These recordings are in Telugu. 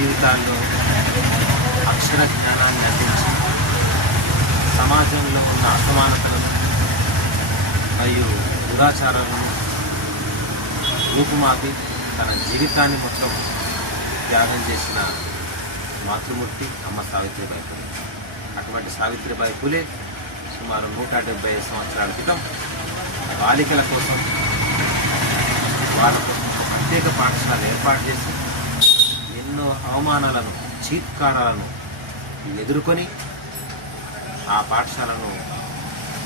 జీవితాల్లో అక్షర జ్ఞానాన్ని అందించి సమాజంలో ఉన్న అసమానతలను మరియు దురాచారాలను రూపుమాపి తన జీవితాన్ని మొత్తం త్యాగం చేసిన మాతృమూర్తి అమ్మ సావిత్రిబాయి పూలే. అటువంటి సావిత్రిబాయి పూలే సుమారు నూట డెబ్బై ఐదు సంవత్సరాల క్రితం బాలికల కోసం వాళ్ళ కోసం ఒక ప్రత్యేక పాఠశాల ఏర్పాటు చేసి అవమానాలను చీత్కారాలను ఎదుర్కొని ఆ పాఠశాలను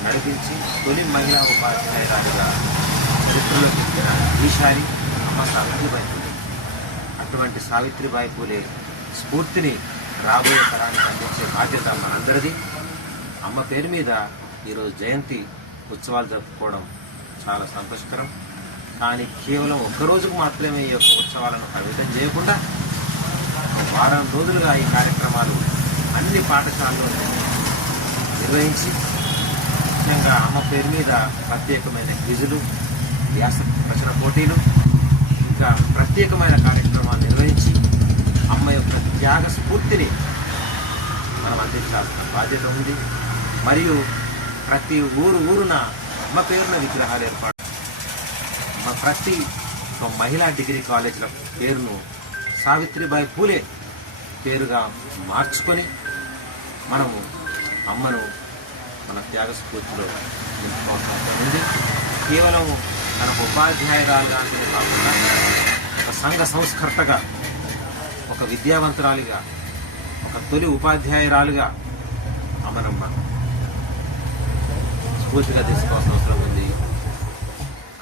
నడిపించి తొలి మహిళా ఉపాధ్యాయురాలుగా చరిత్రలో పెట్టిన ఈశారి అమ్మ సావిత్రిబాయి పూలే అటువంటి సావిత్రిబాయి పూలే స్ఫూర్తిని రాబోయే తరానికి అందించే బాధ్యత మనందరిది. అమ్మ పేరు మీద ఈరోజు జయంతి ఉత్సవాలు జరుపుకోవడం చాలా సంతోషకరం. కానీ కేవలం ఒక్కరోజుకు మాత్రమే ఈ యొక్క ఉత్సవాలను పరిమితం చేయకుండా వారం రోజులుగా ఈ కార్యక్రమాలు అన్ని పాఠశాలలో నిర్వహించి ముఖ్యంగా అమ్మ పేరు మీద ప్రత్యేకమైన క్విజులు వ్యాస రచన పోటీలు ఇంకా ప్రత్యేకమైన కార్యక్రమాలు నిర్వహించి అమ్మ యొక్క త్యాగ స్ఫూర్తిని మనం అందించాల్సిన బాధ్యత ఉంది. మరియు ప్రతి ఊరు ఊరున అమ్మ పేరున విగ్రహాలు ఏర్పాటు. ప్రతి ఒక మహిళా డిగ్రీ కాలేజీల పేరును సావిత్రిబాయి పూలే పేరుగా మార్చుకొని మనము అమ్మను మన త్యాగ స్ఫూర్తిలో ఉంది కేవలం మనకు ఉపాధ్యాయురాలుగా అంటే కాకుండా ఒక సంఘ సంస్కర్తగా ఒక విద్యావంతురాలిగా ఒక తొలి ఉపాధ్యాయురాలుగా అమ్మనమ్మ స్ఫూర్తిగా తీసుకోవాల్సిన అవసరం ఉంది.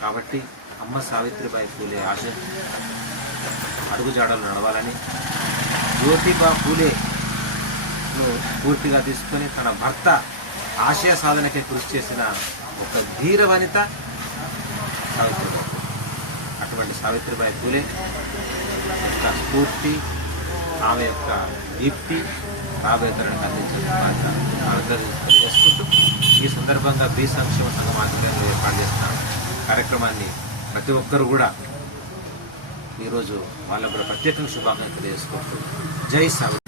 కాబట్టి అమ్మ సావిత్రిబాయి పూలే ఆశ. అడుగుజాడలు నడవాలని జ్యోతిబా పూలేను పూర్తిగా తీసుకొని తన భర్త ఆశయ సాధనకి కృషి చేసిన ఒక ధీర వనిత సావిత్రిబాయి అటువంటి సావిత్రిబాయి పూలే యొక్క స్ఫూర్తి ఆమె యొక్క దీప్తి రాబోయే తరానికి అందించిన బాధ్యత మనందరూ తెలియజేసుకుంటూ ఈ సందర్భంగా బీ సంక్షేమ సంఘం ఆధ్వర్యంలో ఏర్పాటు చేస్తున్న కార్యక్రమాన్ని ప్రతి ఒక్కరు కూడా ఈరోజు వాళ్ళకు కూడా ప్రత్యేకంగా శుభాకాంక్షలు తెలియజేసుకుంటూ జై సావి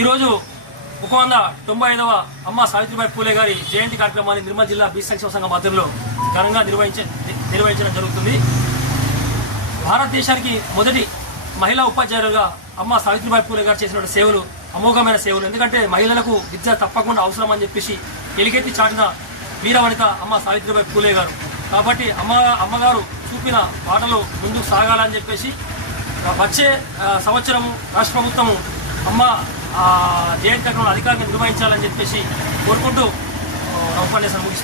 ఈరోజు ఒక వంద తొంభై ఐదవ అమ్మ సావిత్రిబాయి పూలే గారి జయంతి కార్యక్రమాన్ని నిర్మల్ జిల్లా బీ సంక్షేమ సంఘం ఆధ్వర్యంలో ఘనంగా నిర్వహించ నిర్వహించడం జరుగుతుంది. భారతదేశానికి మొదటి మహిళా ఉపాధ్యాయులుగా అమ్మ సావిత్రిబాయి పూలే గారు చేసిన సేవలు అమోఘమైన సేవలు. ఎందుకంటే మహిళలకు విద్య తప్పకుండా అవసరం అని చెప్పేసి ఎలికెత్తి చాటిన వీరవనిత అమ్మ సావిత్రిబాయి పూలే గారు. కాబట్టి అమ్మ అమ్మగారు చూపిన బాటలో ముందుకు సాగాలని చెప్పేసి వచ్చే సంవత్సరము రాష్ట్ర ప్రభుత్వము అమ్మ జయంతి అధికారికంగా నిర్వహించాలని చెప్పేసి కోరుకుంటూ ఉపన్యాసం ముగిస్తుంది